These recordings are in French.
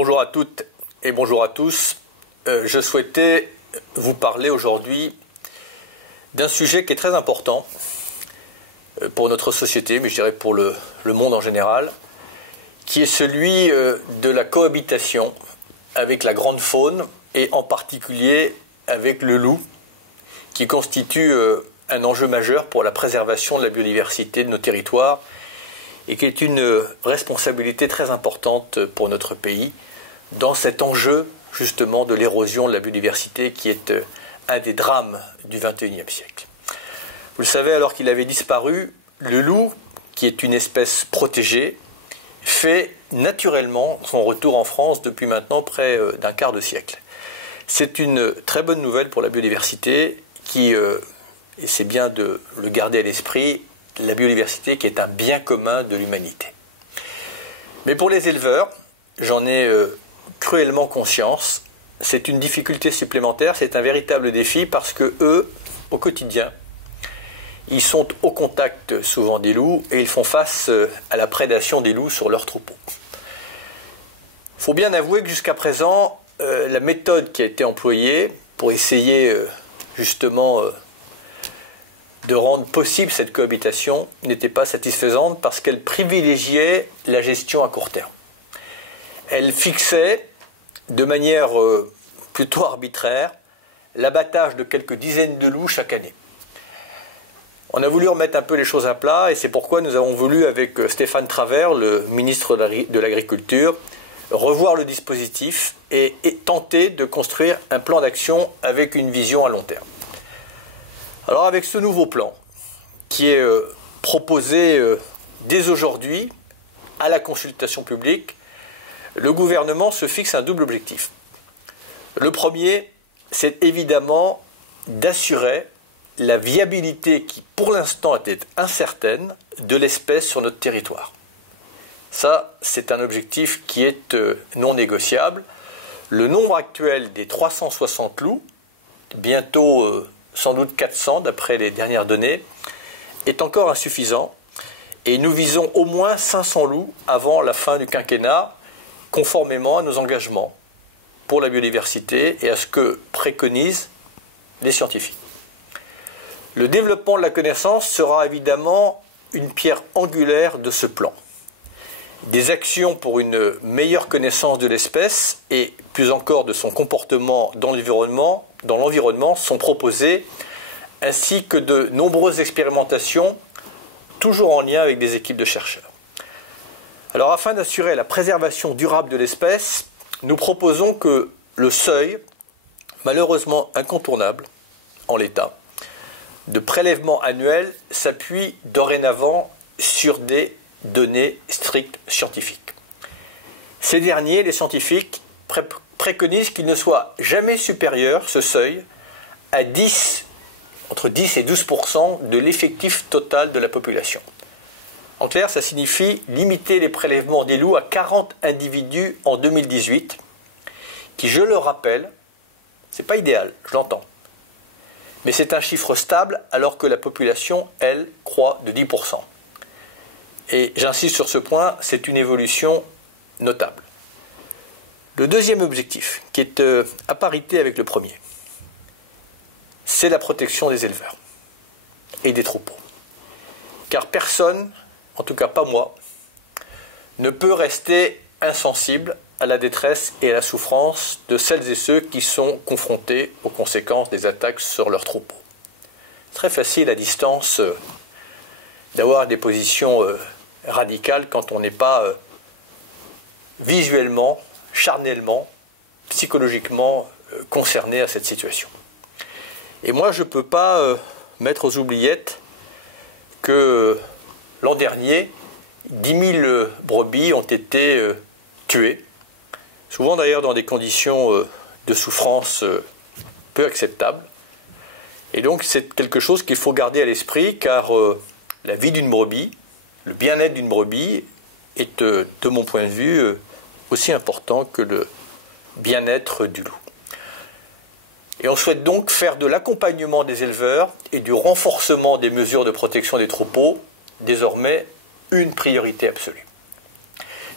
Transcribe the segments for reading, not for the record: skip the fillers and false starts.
Bonjour à toutes et bonjour à tous. Je souhaitais vous parler aujourd'hui d'un sujet qui est très important pour notre société, mais je dirais pour le monde en général, qui est celui de la cohabitation avec la grande faune et en particulier avec le loup, qui constitue un enjeu majeur pour la préservation de la biodiversité de nos territoires et qui est une responsabilité très importante pour notre pays dans cet enjeu justement de l'érosion de la biodiversité qui est un des drames du XXIe siècle. Vous le savez, alors qu'il avait disparu, le loup, qui est une espèce protégée, fait naturellement son retour en France depuis maintenant près d'un quart de siècle. C'est une très bonne nouvelle pour la biodiversité qui, et c'est bien de le garder à l'esprit, la biodiversité qui est un bien commun de l'humanité. Mais pour les éleveurs, j'en ai cruellement conscience, c'est une difficulté supplémentaire, c'est un véritable défi parce que eux, au quotidien, ils sont au contact souvent des loups et ils font face à la prédation des loups sur leurs troupeaux. Il faut bien avouer que jusqu'à présent, la méthode qui a été employée pour essayer justement de rendre possible cette cohabitation n'était pas satisfaisante parce qu'elle privilégiait la gestion à court terme. Elle fixait de manière plutôt arbitraire l'abattage de quelques dizaines de loups chaque année. On a voulu remettre un peu les choses à plat et c'est pourquoi nous avons voulu, avec Stéphane Travert, le ministre de l'Agriculture, revoir le dispositif et tenter de construire un plan d'action avec une vision à long terme. Alors avec ce nouveau plan, qui est proposé dès aujourd'hui à la consultation publique, le gouvernement se fixe un double objectif. Le premier, c'est évidemment d'assurer la viabilité qui, pour l'instant, était incertaine de l'espèce sur notre territoire. Ça, c'est un objectif qui est non négociable. Le nombre actuel des 360 loups, bientôt sans doute 400 d'après les dernières données, est encore insuffisant et nous visons au moins 500 loups avant la fin du quinquennat, conformément à nos engagements pour la biodiversité et à ce que préconisent les scientifiques. Le développement de la connaissance sera évidemment une pierre angulaire de ce plan. Des actions pour une meilleure connaissance de l'espèce et plus encore de son comportement dans l'environnement sont proposées, ainsi que de nombreuses expérimentations, toujours en lien avec des équipes de chercheurs. Alors afin d'assurer la préservation durable de l'espèce, nous proposons que le seuil, malheureusement incontournable en l'état, de prélèvement annuel s'appuie dorénavant sur des données strictes scientifiques. Ces derniers, les scientifiques, préconisent qu'il ne soit jamais supérieur, ce seuil, à entre 10 et 12% de l'effectif total de la population. En clair, ça signifie limiter les prélèvements des loups à 40 individus en 2018, qui, je le rappelle, c'est pas idéal, je l'entends, mais c'est un chiffre stable alors que la population, elle, croît de 10%. Et j'insiste sur ce point, c'est une évolution notable. Le deuxième objectif, qui est à parité avec le premier, c'est la protection des éleveurs et des troupeaux. Car personne, en tout cas pas moi, ne peut rester insensible à la détresse et à la souffrance de celles et ceux qui sont confrontés aux conséquences des attaques sur leurs troupeaux. C'est très facile à distance d'avoir des positions radicales quand on n'est pas visuellement, charnellement, psychologiquement concerné à cette situation. Et moi, je ne peux pas mettre aux oubliettes que l'an dernier, 10 000 brebis ont été tuées, souvent d'ailleurs dans des conditions de souffrance peu acceptables. Et donc c'est quelque chose qu'il faut garder à l'esprit, car la vie d'une brebis, le bien-être d'une brebis est, de mon point de vue, aussi important que le bien-être du loup. Et on souhaite donc faire de l'accompagnement des éleveurs et du renforcement des mesures de protection des troupeaux désormais une priorité absolue.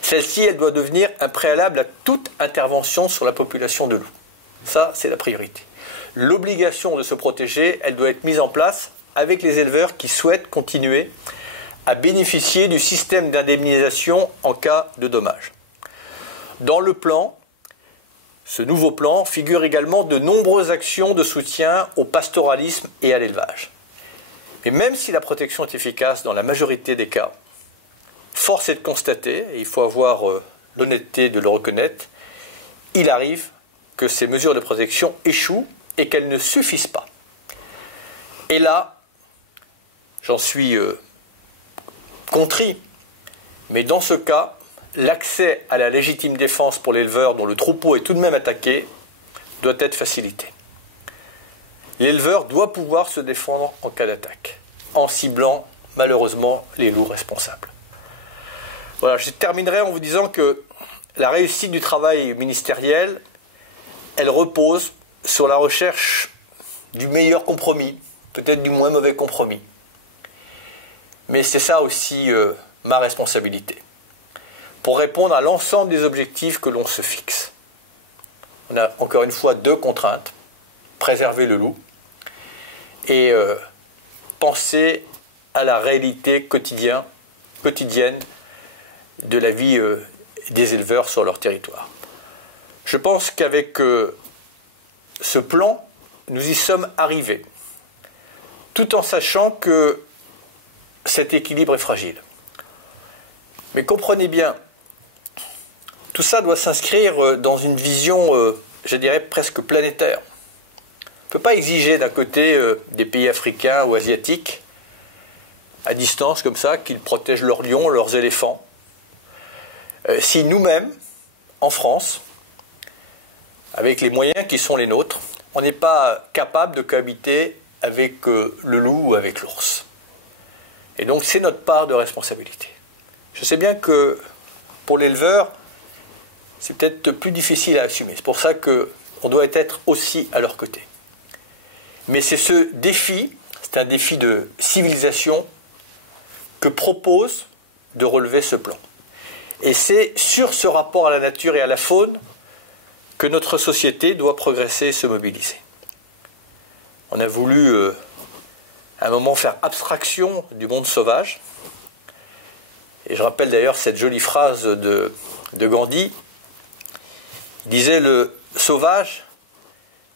Celle-ci, elle doit devenir un préalable à toute intervention sur la population de loups. Ça, c'est la priorité. L'obligation de se protéger, elle doit être mise en place avec les éleveurs qui souhaitent continuer à bénéficier du système d'indemnisation en cas de dommages. Dans le plan, ce nouveau plan figure également de nombreuses actions de soutien au pastoralisme et à l'élevage. Mais même si la protection est efficace dans la majorité des cas, force est de constater, et il faut avoir l'honnêteté de le reconnaître, il arrive que ces mesures de protection échouent et qu'elles ne suffisent pas. Et là, j'en suis contrit, mais dans ce cas, l'accès à la légitime défense pour l'éleveur dont le troupeau est tout de même attaqué doit être facilité. L'éleveur doit pouvoir se défendre en cas d'attaque, en ciblant malheureusement les loups responsables. Voilà, je terminerai en vous disant que la réussite du travail ministériel, elle repose sur la recherche du meilleur compromis, peut-être du moins mauvais compromis. Mais c'est ça aussi ma responsabilité, pour répondre à l'ensemble des objectifs que l'on se fixe. On a encore une fois deux contraintes: préserver le loup et penser à la réalité quotidienne de la vie des éleveurs sur leur territoire. Je pense qu'avec ce plan, nous y sommes arrivés, tout en sachant que cet équilibre est fragile. Mais comprenez bien, tout ça doit s'inscrire dans une vision, je dirais, presque planétaire. On ne peut pas exiger d'un côté des pays africains ou asiatiques, à distance comme ça, qu'ils protègent leurs lions, leurs éléphants, si nous-mêmes, en France, avec les moyens qui sont les nôtres, on n'est pas capable de cohabiter avec le loup ou avec l'ours. Et donc c'est notre part de responsabilité. Je sais bien que pour l'éleveur, c'est peut-être plus difficile à assumer. C'est pour ça qu'on doit être aussi à leur côté. Mais c'est ce défi, c'est un défi de civilisation que propose de relever ce plan. Et c'est sur ce rapport à la nature et à la faune que notre société doit progresser et se mobiliser. On a voulu à un moment faire abstraction du monde sauvage. Et je rappelle d'ailleurs cette jolie phrase de Gandhi. Il disait: le sauvage,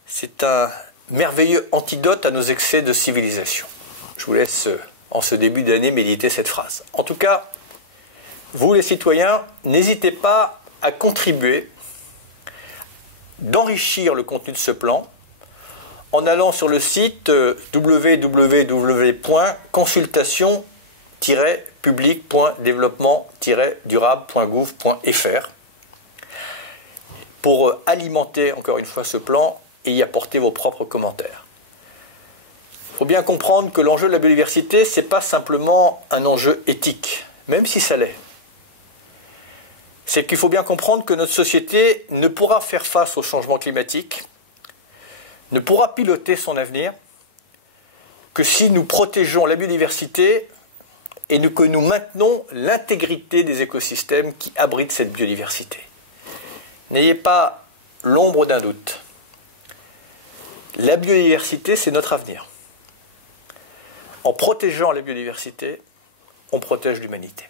c'est un merveilleux antidote à nos excès de civilisation. Je vous laisse en ce début d'année méditer cette phrase. En tout cas, vous les citoyens, n'hésitez pas à contribuer, d'enrichir le contenu de ce plan en allant sur le site www.consultation-public.développement-durable.gouv.fr pour alimenter encore une fois ce plan et y apporter vos propres commentaires. Il faut bien comprendre que l'enjeu de la biodiversité, ce n'est pas simplement un enjeu éthique, même si ça l'est. C'est qu'il faut bien comprendre que notre société ne pourra faire face au changement climatique, ne pourra piloter son avenir que si nous protégeons la biodiversité et que nous maintenons l'intégrité des écosystèmes qui abritent cette biodiversité. N'ayez pas l'ombre d'un doute. La biodiversité, c'est notre avenir. En protégeant la biodiversité, on protège l'humanité.